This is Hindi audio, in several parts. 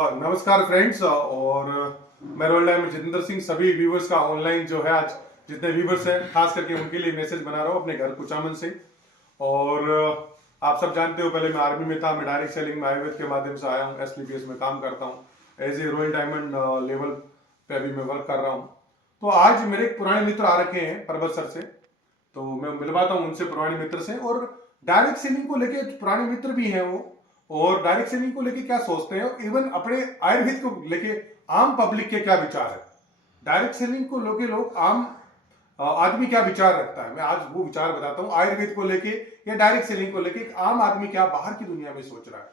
नमस्कार फ्रेंड्स। और मैं रोयल डायमंड जितेंद्र सिंह सभी व्यूवर्स का ऑनलाइन जो है आज जितने व्यूवर्स हैं खास करके उनके लिए मैसेज बना रहा हूँ अपने घर कुचामन से। और आप सब जानते हो पहले मैं आर्मी में था, मैं डायरेक्ट सेलिंग में आयुर्वेद के माध्यम से आया हूँ, एसलीपीएस में काम करता हूँ, as a royal diamond level पे अभी मैं वर्क कर रहा हूँ। तो आज मेरे एक पुराने मित्र आ रखे हैं पर्वत सर से, तो मैं मिलवाता हूँ उनसे पुराने मित्र से। और डायरेक्ट सेलिंग को लेके पुराने मित्र भी हैं वो, और डायरेक्ट सेलिंग को लेके क्या सोचते हैं, और इवन अपने आयुर्वेद को लेके आम पब्लिक के क्या विचार है, डायरेक्ट सेलिंग को लेके लोग आम आदमी क्या विचार रखता है, मैं आज वो विचार बताता हूँ आयुर्वेद को लेके या डायरेक्ट सेलिंग को लेके। एक आम आदमी क्या बाहर की दुनिया में सोच रहा है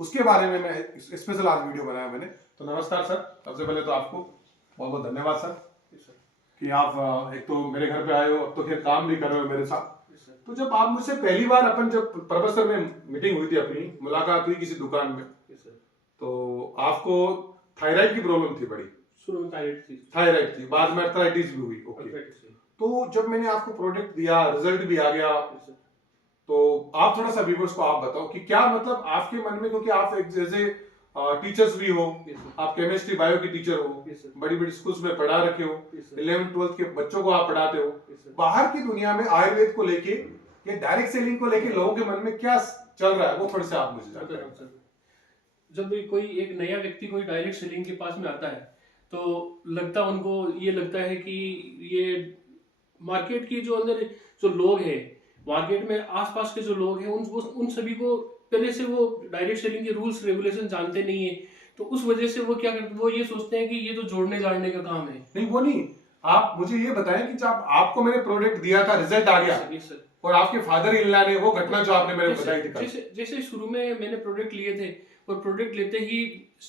उसके बारे में मैं स्पेशल आज वीडियो बनाया मैंने। तो नमस्कार सर, सबसे पहले तो आपको बहुत बहुत धन्यवाद सर कि आप एक तो मेरे घर पे आए हो, अब तो खैर काम भी कर रहे हो मेरे साथ। तो जब आप मुझसे पहली बार अपन जब प्रोफेसर में मीटिंग हुई थी, अपनी मुलाकात हुई किसी दुकान में, तो आपको थायराइड की प्रॉब्लम थी बड़ी, शुरू में थायराइड थी, बाद में अर्थराइटिस भी हुई। ओके, तो जब मैंने आपको प्रोडक्ट दिया, रिजल्ट भी आ गया, तो आप थोड़ा सा व्यूअर्स को आप बताओ कि क्या मतलब आपके मन में, क्योंकि आप एक जैसे टीचर्स भी हो, आप केमिस्ट्री बायो की टीचर हो, बड़ी बड़ी स्कूल्स में पढ़ा रखे हो, 11th-12th के बच्चों को आप पढ़ाते हो, बाहर की दुनिया में आयुर्वेद को लेके या डायरेक्ट सेलिंग को लेके लोगों के मन में क्या चल रहा है वो थोड़े से आप मुझे जानते। जब भी कोई एक नया व्यक्ति कोई डायरेक्ट सेलिंग के पास में आता है तो लगता उनको ये लगता है कि ये मार्केट की जो अंदर जो लोग हैं, मार्केट में आसपास के जो लोग हैं उन सभी को पहले से वो डायरेक्ट सेलिंग के रूल्स रेगुलेशन जानते नहीं है। तो उस वजह से वो क्या करते, वो ये सोचते हैं कि ये तो जोड़ने जाड़ने का काम है। नहीं, वो नहीं, आप मुझे ये बताएं कि जब आपको मैंने प्रोडक्ट दिया था, रिजल्ट आ गया, सर, और आपके फादर इन लॉ ने वो घटना जो आपने मेरे को बताई थी, जैसे शुरू में मैंने प्रोडक्ट लिए थे और प्रोडक्ट लेते ही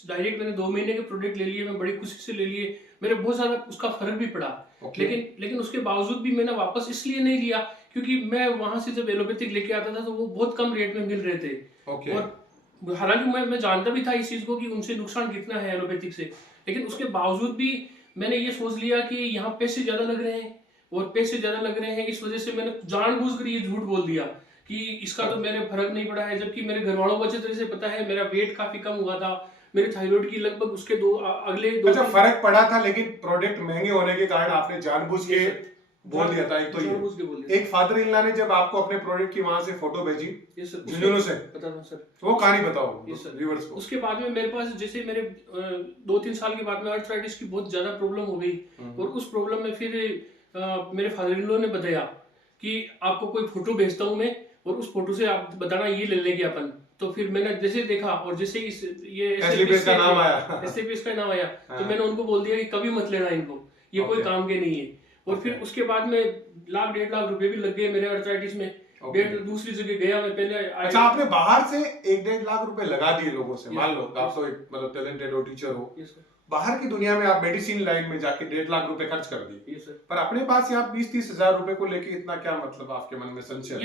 डायरेक्ट मैंने 2 महीने के प्रोडक्ट ले लिए, मैं बड़ी खुशी से ले लिए, मेरे बहुत ज्यादा उसका फर्क भी पड़ा। लेकिन उसके बावजूद भी मैंने वापस इसलिए नहीं लिया क्योंकि मैं वहां से जब एलोपैथिक लेके आता था तो वो बहुत कम रेट में मिल रहे थे। और हालांकि मैं जानता भी था इस चीज को कि उनसे नुकसान कितना है एलोपैथिक से, लेकिन उसके बावजूद भी मैंने ये सोच लिया कि यहाँ पैसे ज्यादा लग रहे हैं, और पैसे ज्यादा लग रहे हैं इस वजह से मैंने जानबूझकर ये झूठ बोल दिया कि इसका तो मेरे फर्क नहीं पड़ा है। जबकि मेरे घर वालों को अच्छी तरह से पता है, मेरा वेट काफी कम हुआ था, मेरे थायराइड की लगभग उसके अगले दो अच्छा, फर्क पड़ा था, लेकिन प्रोडक्ट महंगे होने के कारण आपने जानबूझ के बोल दिया था। एक तो ये एक फादर इन लॉ ने जब आपको अपने प्रोडक्ट की वहां से फोटो भेजी झुंझुनू से, बता दो सर, वो कहानी बताओ व्यूअर्स को। उसके बाद में मेरे पास जैसे मेरे 2-3 साल के बाद में अर्थराइटिस की बहुत ज्यादा प्रॉब्लम हो गई, और उस प्रॉब्लम में फिर मेरे फादर इन लॉ ने बताया कि आपको कोई फोटो भेजता हूँ मैं, और उस फोटो से आप बताना ये ले लेंगे अपन। तो फिर मैंने जैसे देखा और जैसे ये एसलीपीएस का नाम आया, तो मैंने उनको बोल दिया कि कभी मत लेना इनको, ये कोई काम के नहीं है। और फिर उसके बाद में 1-1.5 लाख रुपए भी लग गए मेरे अर्थराइटिस में। दूसरी जगह गया मैं पहले। अच्छा, आपने बाहर से 1-1.5 लाख रुपए लगा दिए लोगों से, मान लो आप तो एक मतलब टैलेंटेड हो, टीचर हो, बाहर की दुनिया में आप मेडिसिन लाइन में जाके 1.5 लाख रुपए खर्च कर दिए, पर अपने पास यहाँ 20-30 हजार रुपए को लेके इतना क्या मतलब आपके मन में संशय?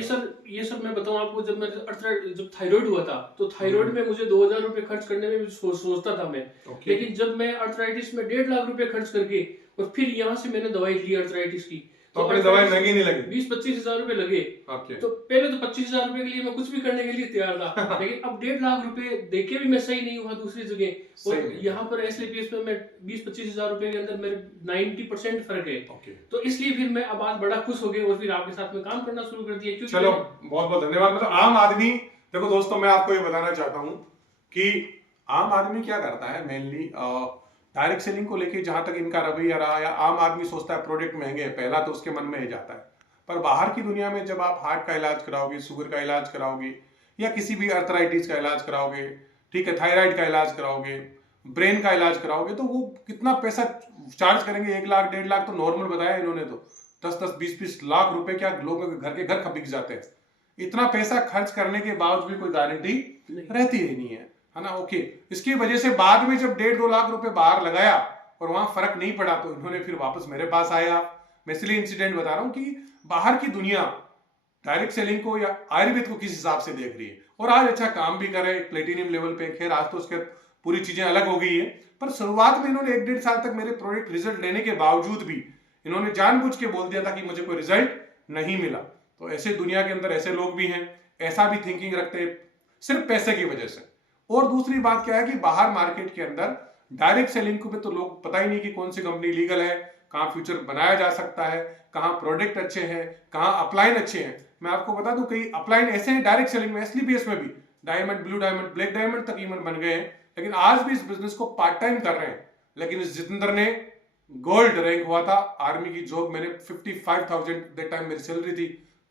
ये सर मैं बताऊं आपको, जब थायराइड हुआ था तो थायराइड में मुझे 2000 रुपए खर्च करने में सोचता था मैं, लेकिन जब मैं अर्थराइटिस में 1.5 लाख रुपए खर्च करके और फिर यहाँ से मैंने दवाई ली अर्थराइटिस की, तो अपनी दवाई महंगी नहीं लगी, 20-25 हजार रुपए लगे। तो पहले तो 25 हजार रुपए के लिए मैं कुछ भी करने के लिए तैयार था, लेकिन अब 1.5 लाख रुपए देके भी मैं सही नहीं हुआ दूसरी जगह, और यहाँ पर एसलीपीएस में मैं 20-25 हजार रुपए के अंदर मेरे 90% फर्क है। तो इसलिए फिर मैं अब आज बड़ा खुश हो गया और फिर आपके साथ में काम करना शुरू कर दिया। चलो बहुत बहुत धन्यवाद। मतलब आम आदमी, देखो दोस्तों, मैं आपको ये बताना चाहता हूँ कि आम आदमी क्या करता है मेनली डायरेक्ट सेलिंग को लेके, जहां तक इनका रवैया रहा, या आम आदमी सोचता है प्रोडक्ट महंगे हैं, पहला तो उसके मन में ही जाता है। पर बाहर की दुनिया में जब आप हार्ट का इलाज कराओगे, शुगर का इलाज कराओगे, या किसी भी अर्थराइटिस का इलाज कराओगे, ठीक है, थायराइड का इलाज कराओगे, ब्रेन का इलाज कराओगे, तो वो कितना पैसा चार्ज करेंगे? 1 लाख 1.5 लाख तो नॉर्मल बताया इन्होंने, तो 10-10 20-20 लाख रुपए क्या लोगों के घर के घर बिक जाते हैं। इतना पैसा खर्च करने के बावजूद भी कोई गारंटी रहती ही नहीं है ना। ओके, इसकी वजह से बाद में जब 1.5-2 लाख रुपए बाहर लगाया और वहां फर्क नहीं पड़ा, तो इन्होंने फिर वापस मेरे पास आया। मैं इसलिए इंसिडेंट बता रहा हूं कि बाहर की दुनिया डायरेक्ट सेलिंग को या आयुर्वेद को किस हिसाब से देख रही है, और आज अच्छा काम भी कर रहे हैं प्लेटिनियम लेवल पे। खैर आज तो उसके पूरी चीजें अलग हो गई है, पर शुरुआत में इन्होंने 1-1.5 साल तक मेरे प्रोडक्ट रिजल्ट लेने के बावजूद भी इन्होंने जानबूझ के बोल दिया था कि मुझे कोई रिजल्ट नहीं मिला। तो ऐसे दुनिया के अंदर ऐसे लोग भी हैं, ऐसा भी थिंकिंग रखते हैं सिर्फ पैसे की वजह से। और दूसरी बात क्या है कि बाहर मार्केट के अंदर डायरेक्ट सेलिंग को भी तो लोग पता ही नहीं कि कौन सी कंपनी लीगल है, कहाँ फ्यूचर बनाया जा सकता है, कहाँ प्रोडक्ट अच्छे हैं, कहाँ अपलाइन अच्छे हैं। मैं आपको बता दूं कई अपलाइन ऐसे हैं डायरेक्ट सेलिंग में, एसलीपीएस में भी diamond, blue diamond, black diamond तक ईवन बन गए हैं, लेकिन आज भी इस बिजनेस को पार्ट टाइम कर रहे हैं। लेकिन इस जितेंद्र ने गोल्ड रैंक हुआ था आर्मी की जॉब, मैंने 55,000 दैट टाइम मेरी सैलरी थी,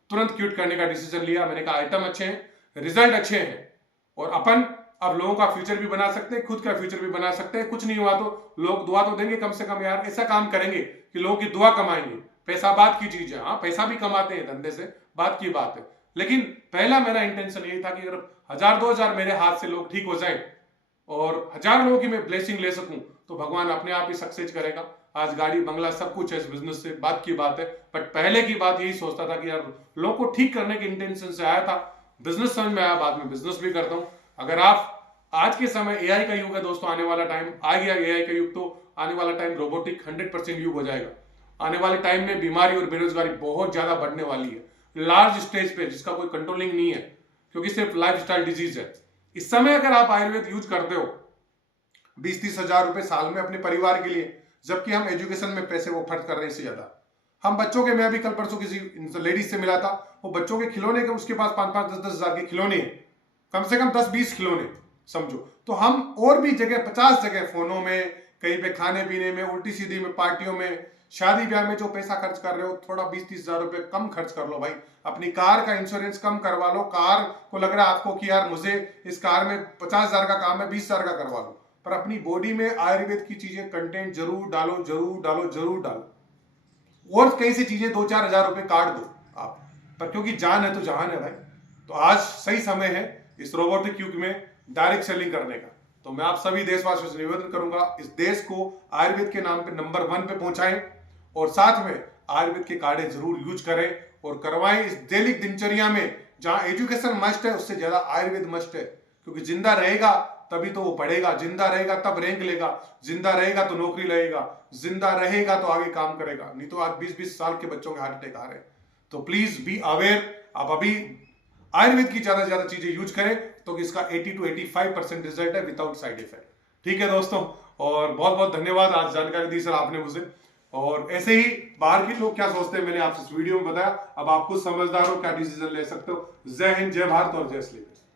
तुरंत क्विट करने का डिसीजन लिया। मैंने कहा आइटम अच्छे हैं, रिजल्ट अच्छे हैं, और अपन अब लोगों का फ्यूचर भी बना सकते हैं, खुद का फ्यूचर भी बना सकते हैं। कुछ नहीं हुआ तो लोग दुआ तो देंगे कम से कम, यार ऐसा काम करेंगे कि लोगों की दुआ कमाएंगे। पैसा बात की चीज है, हाँ पैसा भी कमाते हैं धंधे से, बात की बात है, लेकिन पहला मेरा इंटेंशन यही था कि अगर 1000-2000 मेरे हाथ से लोग ठीक हो जाए और 1000 लोगों की मैं ब्लेसिंग ले सकूं तो भगवान अपने आप ही सक्सेस करेगा। आज गाड़ी बंगला सब कुछ है इस बिजनेस से, बात की बात है। बट पहले की बात यही सोचता था कि यार लोगों को ठीक करने के इंटेंशन से आया था, बिजनेस समझ में आया, बाद में बिजनेस भी करता हूं। अगर आप आज के समय एआई का युग है दोस्तों, आने वाला टाइम आ गया एआई का युग, तो आने वाला टाइम रोबोटिक 100% युग हो जाएगा। आने वाले टाइम में बीमारी और बेरोजगारी बहुत ज्यादा बढ़ने वाली है, लार्ज स्टेज पे, जिसका कोई कंट्रोलिंग नहीं है, क्योंकि सिर्फ लाइफस्टाइल डिजीज है। इस समय अगर आप आयुर्वेद यूज करते हो 20-30 हजार रुपए साल में अपने परिवार के लिए, जबकि हम एजुकेशन में पैसे वो खर्च कर रहे हैं इससे ज्यादा। हम बच्चों के, मैं अभी कल परसों किसी लेडीज से मिला था, वो बच्चों के खिलौने के, उसके पास 5-5, 10-10 हजार के खिलौने हैं, कम से कम 10-20 खिलौने समझो। तो हम और भी जगह 50 जगह, फोनों में, कहीं पे खाने पीने में, उल्टी सीधी में, पार्टियों में, शादी ब्याह में जो पैसा खर्च कर रहे हो, थोड़ा 20-30 हजार रुपए कम खर्च कर लो भाई। अपनी कार का इंश्योरेंस कम करवा लो। कार को लग रहा है आपको कि यार मुझे इस कार में 50,000 का काम है, 20,000 का करवा लो, पर अपनी बॉडी में आयुर्वेद की चीजें, कंटेंट जरूर डालो, जरूर डालो, जरूर डालो। और कई सी चीजें 2-4 हजार रुपए काट दो आप, पर क्योंकि जान है तो जहान है भाई। तो आज सही समय है इस रोबोटिक युग में डायरेक्ट सेलिंग करने का। तो मैं आप सभी देशवासियों से निवेदन करूंगा, इस देश को आयुर्वेद के नाम पे नंबर 1 पे पहुंचाएं, और साथ में आयुर्वेद के काढ़े जरूर यूज करें और करवाएं इस दैनिक दिनचर्या में। जहां एजुकेशन मस्ट है, उससे ज्यादा आयुर्वेद मस्ट है, क्योंकि जिंदा रहेगा तभी तो वो पढ़ेगा, जिंदा रहेगा तब रैंक लेगा, जिंदा रहेगा तो नौकरी लगेगा, जिंदा रहेगा तो आगे काम करेगा। नहीं तो आज 20-20 साल के बच्चों के हार्ट अटैक आ रहे हैं। तो प्लीज बी अवेयर, आप अभी आयुर्वेद की ज्यादा से ज्यादा चीजें यूज करें, तो इसका 80-85% रिजल्ट है विदाउट साइड इफेक्ट। ठीक है दोस्तों, और बहुत बहुत धन्यवाद, आज जानकारी दी सर आपने मुझे। और ऐसे ही बाहर के लोग क्या सोचते हैं मैंने आपसे इस वीडियो में बताया। अब आप खुद समझदार हो, क्या डिसीजन ले सकते हो। जय हिंद, जय भारत और जय श्री कृष्ण।